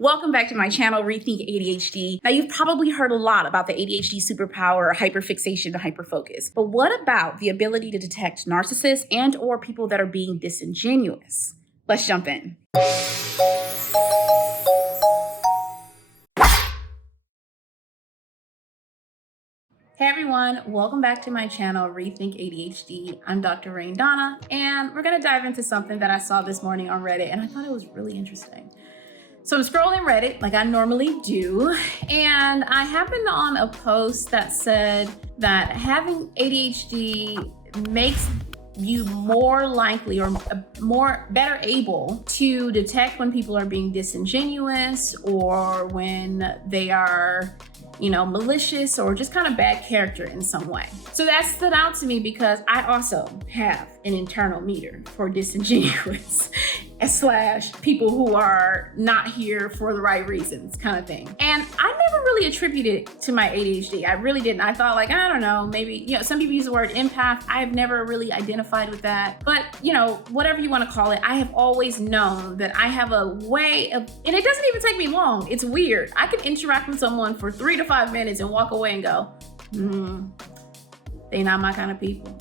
Welcome back to my channel, Rethink ADHD. Now, you've probably heard a lot about the ADHD superpower, hyperfixation, and hyperfocus. But what about the ability to detect narcissists and or people that are being disingenuous? Let's jump in. Hey everyone, welcome back to my channel, Rethink ADHD. I'm Dr. Rain Donna, and we're gonna dive into something that I saw this morning on Reddit, and I thought it was really interesting. So I'm scrolling Reddit like I normally do, and I happened on a post that said that having ADHD makes you more likely or better able to detect when people are being disingenuous or when they are malicious or just kind of bad character in some way. So that stood out to me because I also have an internal meter for disingenuous / people who are not here for the right reasons kind of thing. And I never really attributed it to my ADHD. I really didn't. I thought like, I don't know, maybe, some people use the word empath. I have never really identified with that. But, whatever you want to call it, I have always known that I have a way of, and it doesn't even take me long. It's weird. I can interact with someone for 3 to 5 minutes and walk away and go, they not my kind of people.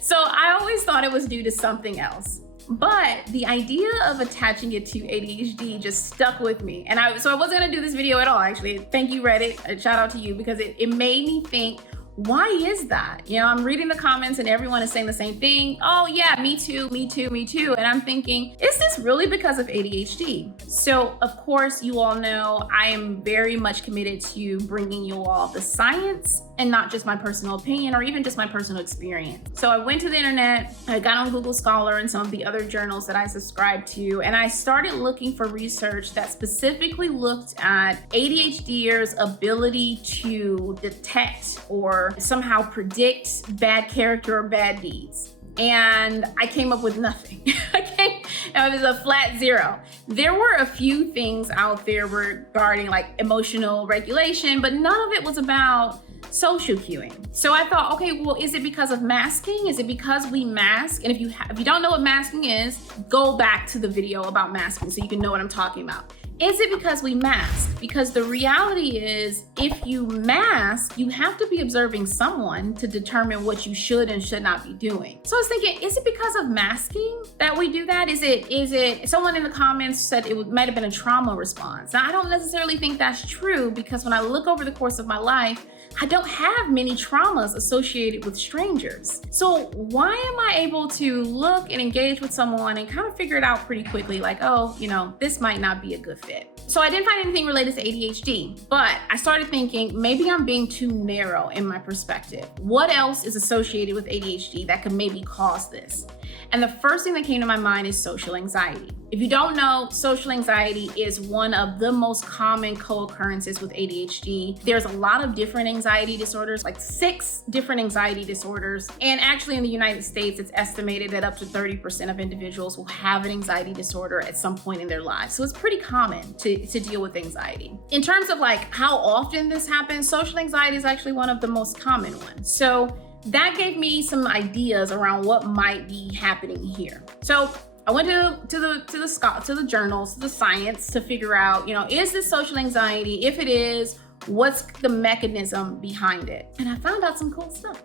So I always thought it was due to something else. But the idea of attaching it to ADHD just stuck with me. And so I wasn't gonna do this video at all, actually. Thank you, Reddit. A shout out to you because it made me think, why is that? I'm reading the comments and everyone is saying the same thing. Oh yeah, me too, me too, me too. And I'm thinking, is this really because of ADHD? So of course, you all know I am very much committed to bringing you all the science and not just my personal opinion or even just my personal experience. So I went to the internet, I got on Google Scholar and some of the other journals that I subscribe to, and I started looking for research that specifically looked at ADHDers' ability to detect or somehow predict bad character or bad deeds. And I came up with nothing. It was a flat zero. There were a few things out there regarding like emotional regulation, but none of it was about social cueing. So I thought, okay, well, is it because of masking? Is it because we mask? And if you don't know what masking is, go back to the video about masking so you can know what I'm talking about. Is it because we mask? Because the reality is, if you mask, you have to be observing someone to determine what you should and should not be doing. So I was thinking, is it because of masking that we do that? Is it, someone in the comments said it might have been a trauma response. Now, I don't necessarily think that's true because when I look over the course of my life, I don't have many traumas associated with strangers. So why am I able to look and engage with someone and kind of figure it out pretty quickly? Like, oh, this might not be a good fit. So I didn't find anything related to ADHD, but I started thinking maybe I'm being too narrow in my perspective. What else is associated with ADHD that could maybe cause this? And the first thing that came to my mind is social anxiety. If you don't know, social anxiety is one of the most common co-occurrences with ADHD. There's a lot of different anxiety disorders, like 6 different anxiety disorders. And actually in the United States, it's estimated that up to 30% of individuals will have an anxiety disorder at some point in their lives. So it's pretty common to deal with anxiety. In terms of like how often this happens, social anxiety is actually one of the most common ones. So that gave me some ideas around what might be happening here. So I went to the journals, to the science to figure out, is this social anxiety? If it is, what's the mechanism behind it? And I found out some cool stuff.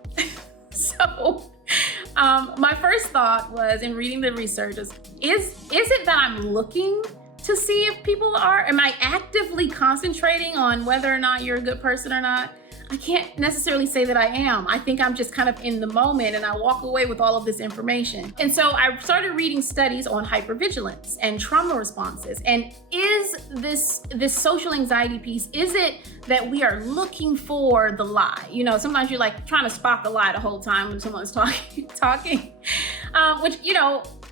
So my first thought was in reading the research is it that I'm looking to see if people am I actively concentrating on whether or not you're a good person or not? I can't necessarily say that I am. I think I'm just kind of in the moment and I walk away with all of this information. And so I started reading studies on hypervigilance and trauma responses. And is this social anxiety piece, is it that we are looking for the lie? Sometimes you're like trying to spot the lie the whole time when someone's talking, which,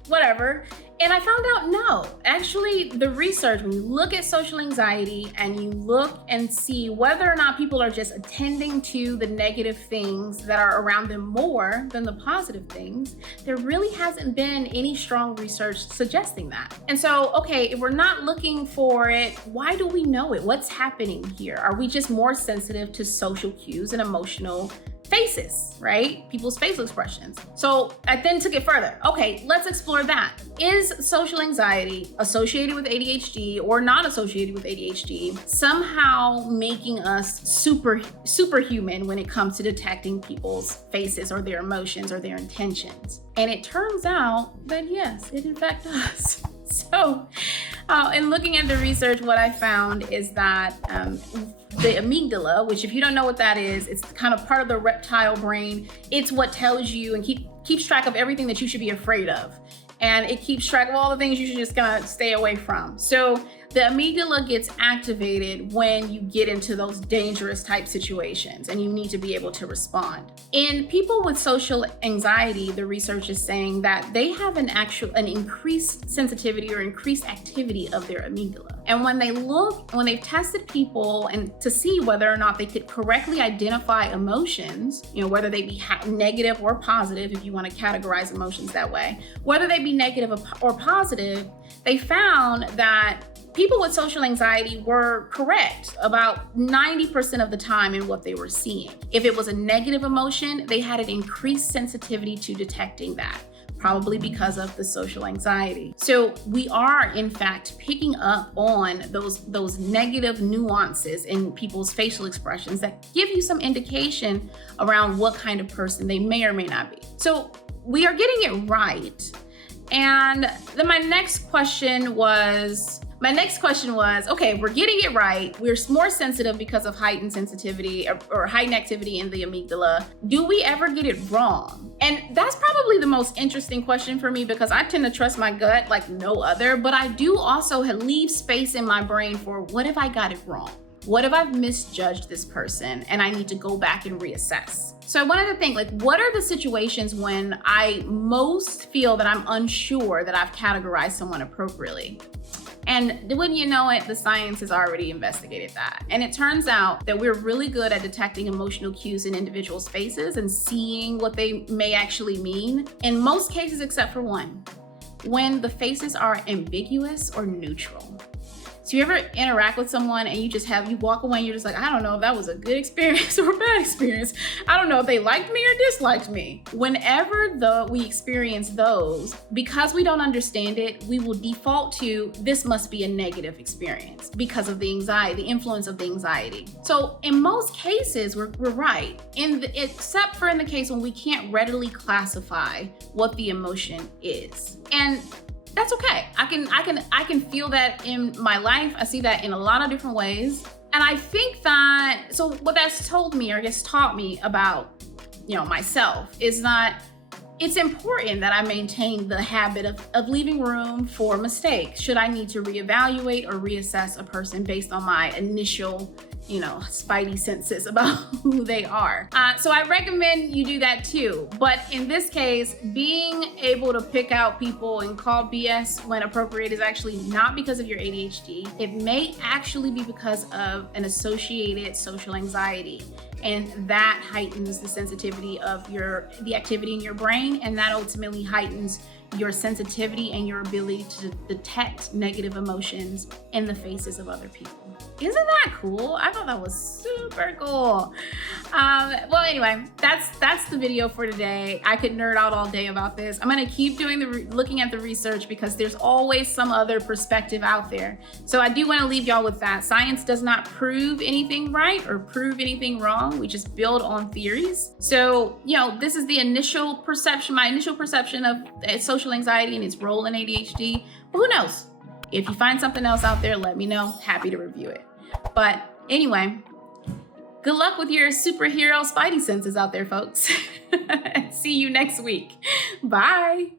whatever. And I found out no, actually the research, when you look at social anxiety and you look and see whether or not people are just attending to the negative things that are around them more than the positive things, there really hasn't been any strong research suggesting that. And so, okay, if we're not looking for it, why do we know it? What's happening here? Are we just more sensitive to social cues and emotional faces, right? People's facial expressions. So I then took it further. Okay, let's explore that. Is social anxiety associated with ADHD or not associated with ADHD somehow making us superhuman when it comes to detecting people's faces or their emotions or their intentions? And it turns out that yes, it in fact does. So in looking at the research, what I found is that the amygdala, which if you don't know what that is, it's kind of part of the reptile brain. It's what tells you and keeps track of everything that you should be afraid of. And it keeps track of all the things you should just kind of stay away from. So the amygdala gets activated when you get into those dangerous type situations and you need to be able to respond. In people with social anxiety, the research is saying that they have an increased sensitivity or increased activity of their amygdala. And when they've tested people and to see whether or not they could correctly identify emotions, whether they be negative or positive, if you want to categorize emotions that way, whether they be negative or positive, they found that people with social anxiety were correct about 90% of the time in what they were seeing. If it was a negative emotion, they had an increased sensitivity to detecting that, probably because of the social anxiety. So we are, in fact, picking up on those negative nuances in people's facial expressions that give you some indication around what kind of person they may or may not be. So we are getting it right. And then my next question was, okay, we're getting it right. We're more sensitive because of heightened sensitivity or heightened activity in the amygdala. Do we ever get it wrong? And that's probably the most interesting question for me because I tend to trust my gut like no other, but I do also leave space in my brain for what if I got it wrong? What if I've misjudged this person and I need to go back and reassess? So I wanted to think, what are the situations when I most feel that I'm unsure that I've categorized someone appropriately? And wouldn't you know it, the science has already investigated that. And it turns out that we're really good at detecting emotional cues in individuals' faces and seeing what they may actually mean, in most cases except for one, when the faces are ambiguous or neutral. So you ever interact with someone and you walk away and you're just like, I don't know if that was a good experience or a bad experience. I don't know if they liked me or disliked me. Whenever we experience those, because we don't understand it, we will default to this must be a negative experience because of the anxiety, the influence of the anxiety. So in most cases, we're right, except for in the case when we can't readily classify what the emotion is. And that's okay. I can feel that in my life. I see that in a lot of different ways. And I think that, so what that's told me or gets taught me about, myself is that it's important that I maintain the habit of leaving room for mistakes should I need to reevaluate or reassess a person based on my initial spidey senses about who they are. So I recommend you do that too. But in this case, being able to pick out people and call BS when appropriate is actually not because of your ADHD. It may actually be because of an associated social anxiety. And that heightens the sensitivity of the activity in your brain, and that ultimately heightens your sensitivity and your ability to detect negative emotions in the faces of other people. Isn't that cool? I thought that was super cool. Well, anyway, that's the video for today. I could nerd out all day about this. I'm gonna keep doing looking at the research because there's always some other perspective out there. So I do wanna leave y'all with that. Science does not prove anything right or prove anything wrong. We just build on theories. So, this is the initial perception, my initial perception of social anxiety and its role in ADHD. But who knows? If you find something else out there, let me know. Happy to review it. But anyway, good luck with your superhero spidey senses out there, folks. See you next week. Bye.